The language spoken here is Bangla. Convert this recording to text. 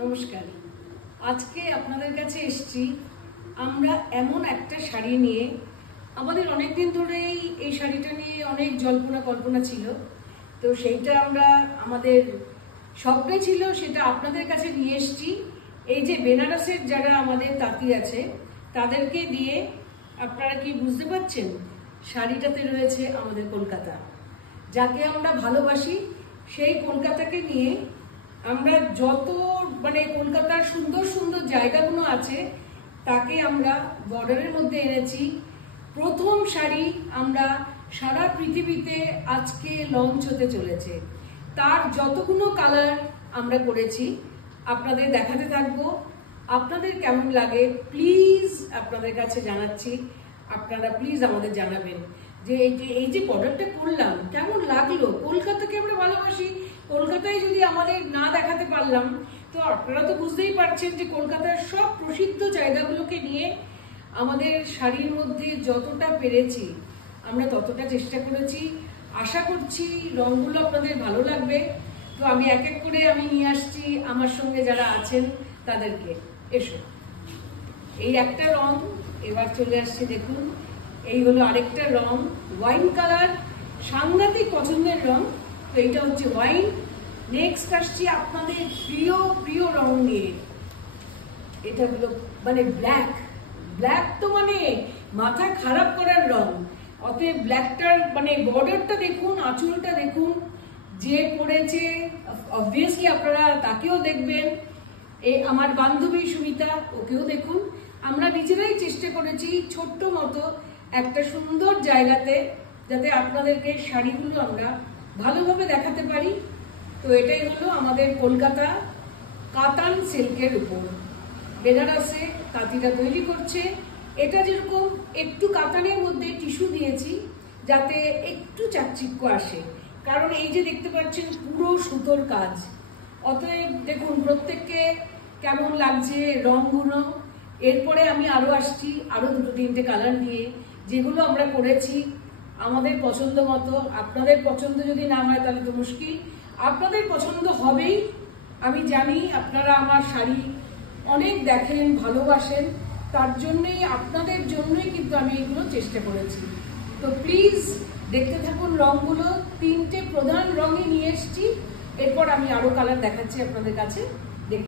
নমস্কার। আজকে আপনাদের কাছে এসেছি আমরা এমন একটা শাড়ি নিয়ে। আমাদের অনেক দিন ধরেই এই শাড়িটা নিয়ে অনেক জল্পনা কল্পনা ছিল, তো সেইটা আমরা আমাদের স্বপ্নে ছিল, সেটা আপনাদের কাছে নিয়ে এসেছি। এই যে বেনারসের যারা আমাদের তাঁতি আছে তাদেরকে দিয়ে, আপনারা কি বুঝতে পারছেন, শাড়িটাতে রয়েছে আমাদের কলকাতা, যাকে আমরা ভালোবাসি। সেই কলকাতাকে নিয়ে আমরা যত কলকাতার সুন্দর সুন্দর জায়গাগুলো আছে তাকে আমরা বর্ডারের মধ্যে এনেছি। প্রথম শাড়ি আমরা সারা পৃথিবীতে আজকে লঞ্চ হতে চলেছে, তার যতগুলো কালার আমরা করেছি আপনাদের দেখাতে থাকবো। আপনাদের কেমন লাগে প্লিজ আপনাদের কাছে জানাচ্ছি, আপনারা প্লিজ আমাদের জানাবেন যে এই যে বর্ডারটা করলাম কেমন লাগলো। কলকাতাকে আমরা ভালোবাসি, কলকাতায় যদি আমাদের না দেখাতে পারলাম, তো আপনারা তো বুঝতেই পারছেন যে কলকাতার সব প্রসিদ্ধ জায়গাগুলোকে নিয়ে আমাদের শাড়ির মধ্যে যতটা পেরেছি আমরা ততটা চেষ্টা করেছি। আশা করছি রঙগুলো আপনাদের ভালো লাগবে। তো আমি এক এক করে আমি নিয়ে আসছি আমার সঙ্গে যারা আছেন তাদেরকে। এসো, এই একটা রং এবার চলে আসছে, দেখুন এই হলো আরেকটা রং, ওয়াইন কালার, সাংঘাতিক পছন্দের রং। তো এইটা হচ্ছে ওয়াইন। নেক্সট আসছি আপনাদের প্রিয় প্রিয় রং নিয়ে, এটা হলো ব্ল্যাক। ব্ল্যাক তো মাথা খারাপ করার রং। অতএব ব্ল্যাকটার বর্ডারটা দেখুন, আঁচলটা দেখুন, যে পড়েছে অবভিয়াসলি আপনারা তাকেও দেখবেন। আমার বান্ধবী সুমিতা, ওকেও দেখুন। আমরা নিজেরাই চেষ্টা করেছি ছোট্ট মতো একটা সুন্দর জায়গাতে, যাতে আপনাদেরকে শাড়িগুলো আমরা ভালোভাবে দেখাতে পারি। তো এটাই হলো আমাদের কলকাতা কাতান সিল্কের উপর বেনারসে তাঁতিরা তৈরি করছে। এটা যেরকম একটু কাতানের মধ্যে টিস্যু দিয়েছি যাতে একটু চাকচিক্য আসে, কারণ এই যে দেখতে পাচ্ছেন পুরো সুতোর কাজ। অতএব দেখুন প্রত্যেককে কেমন লাগছে রংগুলো। এরপরে আমি আরো আসছি আরো দুটো তিনটে কালার নিয়ে, যেগুলো আমরা করেছি আমাদের পছন্দ মতো। আপনাদের পছন্দ যদি না হয় তাহলে তো মুশকিল, আপনাদের পছন্দ হবেই। আমি জানি আপনারা আমার শাড়ি অনেক দেখেন, ভালোবাসেন, তার জন্যই আপনাদের জন্যই কিন্তু আমি এগুলো চেষ্টা করেছি। তো প্লিজ দেখতে থাকুন রংগুলো। তিনটে প্রধান রঙই নিয়ে এসছি, এরপর আমি আরো কালার দেখাচ্ছি আপনাদের কাছে।